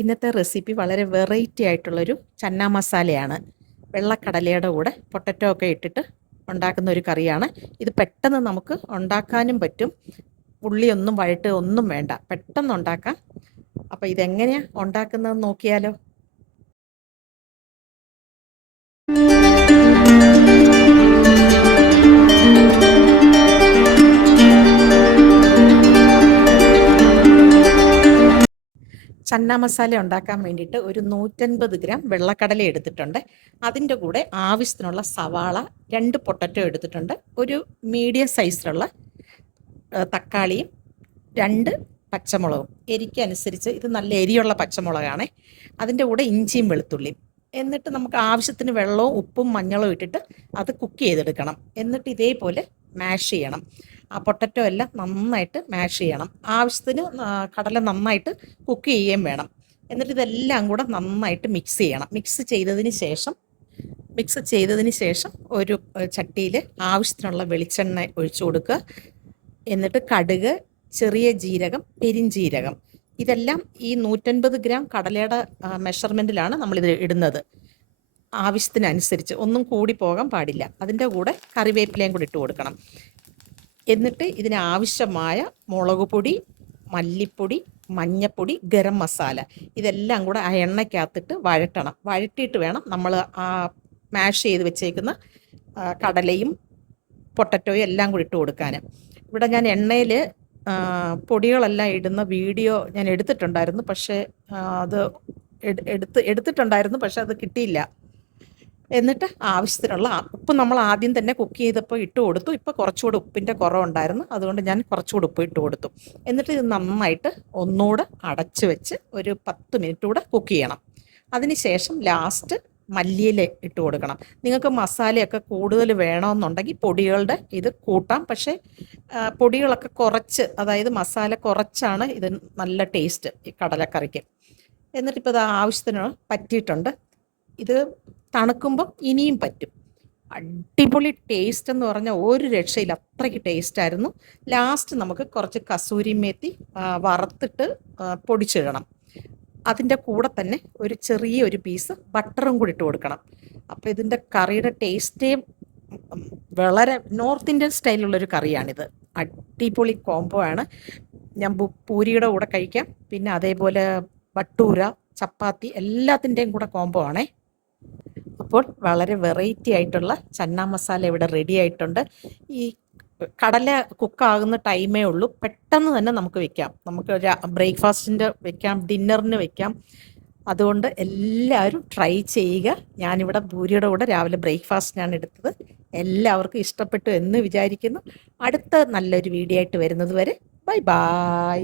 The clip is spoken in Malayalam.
ഇന്നത്തെ റെസിപ്പി വളരെ വെറൈറ്റി ആയിട്ടുള്ളൊരു ചന്ന മസാലയാണ്. വെള്ളക്കടലയുടെ കൂടെ പൊട്ടറ്റോ ഒക്കെ ഇട്ടിട്ട് ഉണ്ടാക്കുന്ന ഒരു കറിയാണ്. ഇത് പെട്ടെന്ന് നമുക്ക് ഉണ്ടാക്കാനും പറ്റും. ഉള്ളിയൊന്നും വഴട്ട് ഒന്നും വേണ്ട, പെട്ടെന്ന് ഉണ്ടാക്കാം. അപ്പോൾ ഇതെങ്ങനെയാണ് ഉണ്ടാക്കുന്നതെന്ന് നോക്കിയാലോ. ചന്ന മസാല ഉണ്ടാക്കാൻ വേണ്ടിയിട്ട് ഒരു 150 ഗ്രാം വെള്ളക്കടല എടുത്തിട്ടുണ്ട്. അതിൻ്റെ കൂടെ ആവശ്യത്തിനുള്ള സവാള, 2 പൊട്ടറ്റോ എടുത്തിട്ടുണ്ട്, ഒരു മീഡിയം സൈസിലുള്ള തക്കാളിയും 2 പച്ചമുളകും. എരിക്കനുസരിച്ച് ഇത് നല്ല എരിയുള്ള പച്ചമുളകാണ്. അതിൻ്റെ കൂടെ ഇഞ്ചിയും വെളുത്തുള്ളിയും. എന്നിട്ട് നമുക്ക് ആവശ്യത്തിന് വെള്ളവും ഉപ്പും മഞ്ഞളും ഇട്ടിട്ട് അത് കുക്ക് ചെയ്തെടുക്കണം. എന്നിട്ട് ഇതേപോലെ മാഷ് ചെയ്യണം. ആ പൊട്ടറ്റോ എല്ലാം നന്നായിട്ട് മാഷ് ചെയ്യണം. ആവശ്യത്തിന് കടല നന്നായിട്ട് കുക്ക് ചെയ്യുകയും വേണം. എന്നിട്ട് ഇതെല്ലാം കൂടെ നന്നായിട്ട് മിക്സ് ചെയ്യണം. മിക്സ് ചെയ്തതിന് ശേഷം ഒരു ചട്ടിയിൽ ആവശ്യത്തിനുള്ള വെളിച്ചെണ്ണ ഒഴിച്ചു കൊടുക്കുക. എന്നിട്ട് കടുക്, ചെറിയ ജീരകം, പെരിഞ്ജീരകം, ഇതെല്ലാം ഈ 150 ഗ്രാം കടലയുടെ മെഷർമെൻറ്റിലാണ് നമ്മളിത് ഇടുന്നത്. ആവശ്യത്തിനനുസരിച്ച്, ഒന്നും കൂടി പോകാൻ പാടില്ല. അതിൻ്റെ കൂടെ കറിവേപ്പിലയും കൂടി ഇട്ട് കൊടുക്കണം. എന്നിട്ട് ഇതിനാവശ്യമായ മുളക് പൊടി, മല്ലിപ്പൊടി, മഞ്ഞപ്പൊടി, ഗരം മസാല, ഇതെല്ലാം കൂടെ ആ എണ്ണയ്ക്കകത്തിട്ട് വഴറ്റണം. വഴറ്റിയിട്ട് വേണം നമ്മൾ ആ മാഷ് ചെയ്ത് വെച്ചേക്കുന്ന കടലയും പൊട്ടറ്റോയും എല്ലാം കൂടി ഇട്ട് കൊടുക്കാൻ. ഇവിടെ ഞാൻ എണ്ണയിൽ പൊടികളെല്ലാം ഇടുന്ന വീഡിയോ ഞാൻ എടുത്തിട്ടുണ്ടായിരുന്നു, പക്ഷേ അത് എടുത്തിട്ടുണ്ടായിരുന്നു, പക്ഷെ അത് കിട്ടിയില്ല. എന്നിട്ട് ആവശ്യത്തിനുള്ള ഉപ്പ് നമ്മൾ ആദ്യം തന്നെ കുക്ക് ചെയ്തപ്പോൾ ഇട്ട് കൊടുത്തു. ഇപ്പോൾ കുറച്ചുകൂടെ ഉപ്പിൻ്റെ കുറവുണ്ടായിരുന്നു, അതുകൊണ്ട് ഞാൻ കുറച്ചുകൂടെ ഉപ്പ് ഇട്ട് കൊടുത്തു. എന്നിട്ട് ഇത് നന്നായിട്ട് ഒന്നുകൂടെ അടച്ച് വെച്ച് ഒരു 10 മിനിറ്റ് കൂടെ കുക്ക് ചെയ്യണം. അതിന് ശേഷം ലാസ്റ്റ് മല്ലിയില ഇട്ട് കൊടുക്കണം. നിങ്ങൾക്ക് മസാലയൊക്കെ കൂടുതൽ വേണമെന്നുണ്ടെങ്കിൽ പൊടികളുടെ ഇത് കൂട്ടാം, പക്ഷേ പൊടികളൊക്കെ കുറച്ച്, അതായത് മസാല കുറച്ചാണ് ഇത് നല്ല ടേസ്റ്റ് ഈ കടലക്കറിക്ക്. എന്നിട്ടിപ്പോൾ ഇത് ആവശ്യത്തിന് പറ്റിയിട്ടുണ്ട്. ഇത് തണുക്കുമ്പം ഇനിയും പറ്റും. അടിപൊളി ടേസ്റ്റ് എന്ന് പറഞ്ഞാൽ ഒരു രക്ഷയില്ല, അത്രയ്ക്ക് ടേസ്റ്റായിരുന്നു. ലാസ്റ്റ് നമുക്ക് കുറച്ച് കസൂരി മേത്തി വറുത്തിട്ട് പൊടിച്ചിടണം. അതിൻ്റെ കൂടെ തന്നെ ഒരു ചെറിയൊരു പീസ് ബട്ടറും കൂടി ഇട്ട് കൊടുക്കണം. അപ്പോൾ ഇതിൻ്റെ കറിയുടെ ടേസ്റ്റേ വളരെ നോർത്ത് ഇന്ത്യൻ സ്റ്റൈലുള്ളൊരു കറിയാണിത്. അടിപൊളി കോംബോ ആണ്. ഞാൻ പൂരിയുടെ കൂടെ കഴിക്കാം, പിന്നെ അതേപോലെ ഭട്ടൂര, ചപ്പാത്തി, എല്ലാത്തിൻ്റെയും കൂടെ കോംബോ ആണേ. അപ്പോൾ വളരെ വെറൈറ്റി ആയിട്ടുള്ള ചന്ന മസാല ഇവിടെ റെഡി ആയിട്ടുണ്ട്. ഈ കടല കുക്കാകുന്ന ടൈമേ ഉള്ളൂ, പെട്ടെന്ന് തന്നെ നമുക്ക് വെക്കാം. നമുക്ക് ബ്രേക്ക്ഫാസ്റ്റിൻ്റെ വെക്കാം, ഡിന്നറിന് വെക്കാം. അതുകൊണ്ട് എല്ലാവരും ട്രൈ ചെയ്യുക. ഞാനിവിടെ പൂരിയുടെ കൂടെ രാവിലെ ബ്രേക്ക്ഫാസ്റ്റിനാണ് എടുത്തത്. എല്ലാവർക്കും ഇഷ്ടപ്പെട്ടു എന്ന് വിചാരിക്കുന്നു. അടുത്ത നല്ലൊരു വീഡിയോ ആയിട്ട് വരുന്നത് വരെ ബൈ ബൈ.